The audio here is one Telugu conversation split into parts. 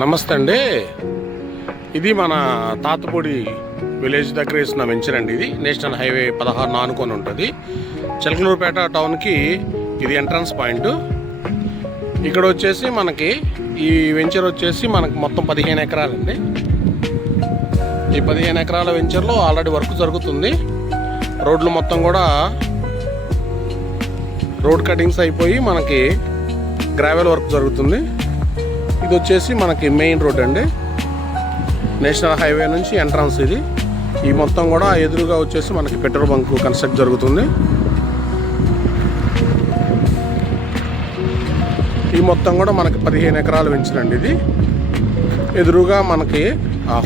నమస్తే అండి. ఇది మన తాతపూడి విలేజ్ దగ్గర వేసిన వెంచర్ అండి. ఇది నేషనల్ హైవే 16 ఆనుకొని ఉంటుంది. చిలకలూరుపేట టౌన్కి ఇది ఎంట్రన్స్ పాయింట్. ఇక్కడ వచ్చేసి మనకి ఈ వెంచర్ వచ్చేసి మనకి మొత్తం 15 ఎకరాలండి. ఈ 15 ఎకరాల వెంచర్లో ఆల్రెడీ వర్క్ జరుగుతుంది. రోడ్లు మొత్తం కూడా రోడ్ కటింగ్స్ అయిపోయి మనకి గ్రావెల్ వర్క్ జరుగుతుంది. ఇది వచ్చేసి మనకి మెయిన్ రోడ్ అండి. నేషనల్ హైవే నుంచి ఎంట్రన్స్ ఇది. ఈ మొత్తం కూడా ఎదురుగా వచ్చేసి మనకి పెట్రోల్ బంక్ కన్స్ట్రక్ట్ జరుగుతుంది. ఈ మొత్తం కూడా మనకి 15 ఎకరాలు పెంచినండి. ఇది ఎదురుగా మనకి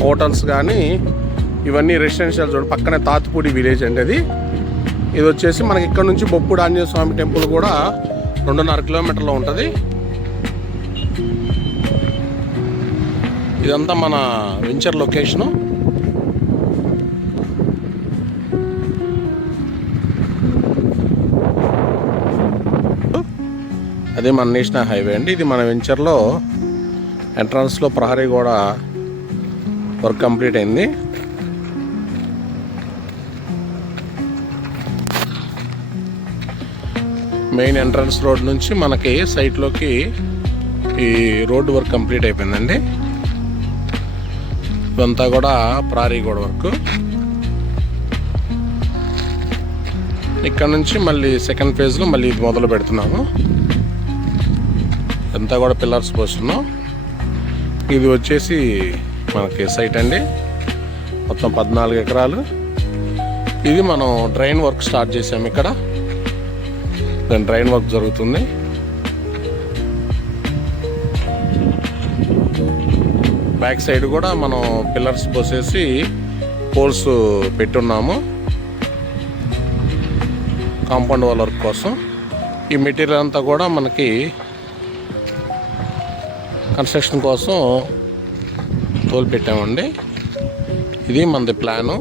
హోటల్స్ కానీ ఇవన్నీ రెసిడెన్షియల్ జోన్. పక్కనే తాతపూడి విలేజ్ అండి అది. ఇది వచ్చేసి మనకి ఇక్కడ నుంచి బొప్పుడు ఆంజనేయ స్వామి టెంపుల్ కూడా 2.5 కిలోమీటర్లో ఉంటుంది. ఇదంతా మన వెంచర్ లొకేషను. అదే మన నేషనల్ హైవే అండి. ఇది మన వెంచర్లో ఎంట్రన్స్లో ప్రహరీ కూడా వర్క్ కంప్లీట్ అయింది. మెయిన్ ఎంట్రన్స్ రోడ్ నుంచి మనకి సైట్లోకి ఈ రోడ్డు వర్క్ కంప్లీట్ అయిపోయిందండి. ఇదంతా కూడా ప్రహరీ గోడ వర్క్. ఇక్కడ నుంచి మళ్ళీ సెకండ్ ఫేజ్లో మళ్ళీ ఇది మొదలు పెడుతున్నాము. అంతా కూడా పిల్లర్స్ పోస్తున్నాం. ఇది వచ్చేసి మనకి సైట్ అండి. మొత్తం 14 ఎకరాలు. ఇది మనం డ్రైన్ వర్క్ స్టార్ట్ చేసాము. ఇక్కడ దాని డ్రైన్ వర్క్ జరుగుతుంది. బ్యాక్ సైడ్ కూడా మనం పిల్లర్స్ పోసేసి పోల్స్ పెట్టున్నాము కాంపౌండ్ వాల్ వర్క్ కోసం. ఈ మెటీరియల్ అంతా కూడా మనకి కన్స్ట్రక్షన్ కోసం తోలు పెట్టామండి. ఇది మనది ప్లాను.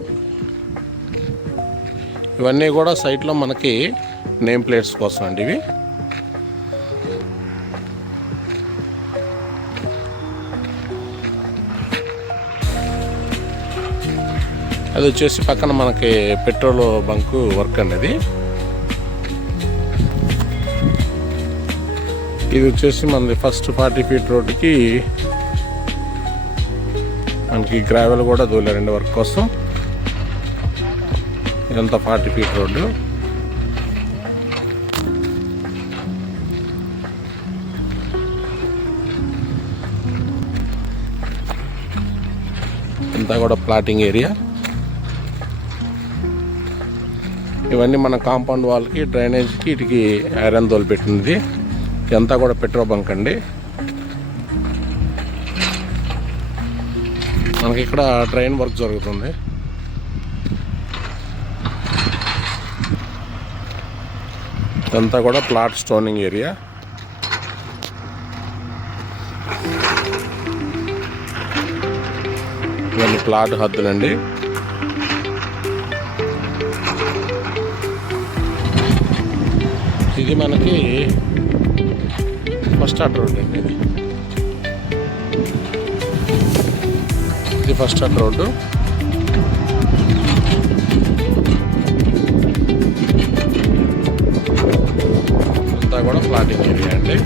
ఇవన్నీ కూడా సైట్లో మనకి నేమ్ ప్లేట్స్ కోసం అండి. ఇవి అది వచ్చేసి పక్కన మనకి పెట్రోల్ బంకు వర్క్ అండి. అది ఇది వచ్చేసి మనది ఫస్ట్ 40 ఫీట్ రోడ్డుకి మనకి గ్రావెల్ కూడా దూలారండి వర్క్ కోసం. ఇదంతా 40 ఫీట్ రోడ్డు. అంతా కూడా ప్లాటింగ్ ఏరియా. ఇవన్నీ మన కాంపౌండ్ వాల్కి డ్రైనేజ్కి ఇటుకి ఐరన్ తోలు పెట్టినది. ఇదంతా కూడా పెట్రోల్ బంక్ అండి. మనకి ఇక్కడ డ్రైన్ వర్క్ జరుగుతుంది. ఇదంతా కూడా ప్లాట్ స్టోనింగ్ ఏరియా. ఇవన్నీ ప్లాట్ హద్దులండి. ఇది మనకి ఫస్ట్ స్టార్ట్ రోడ్ అండి. ఇది ఫస్ట్ స్టార్ట్ రోడ్డు. అంతా కూడా ప్లాటింగ్ ఏరియా అండి.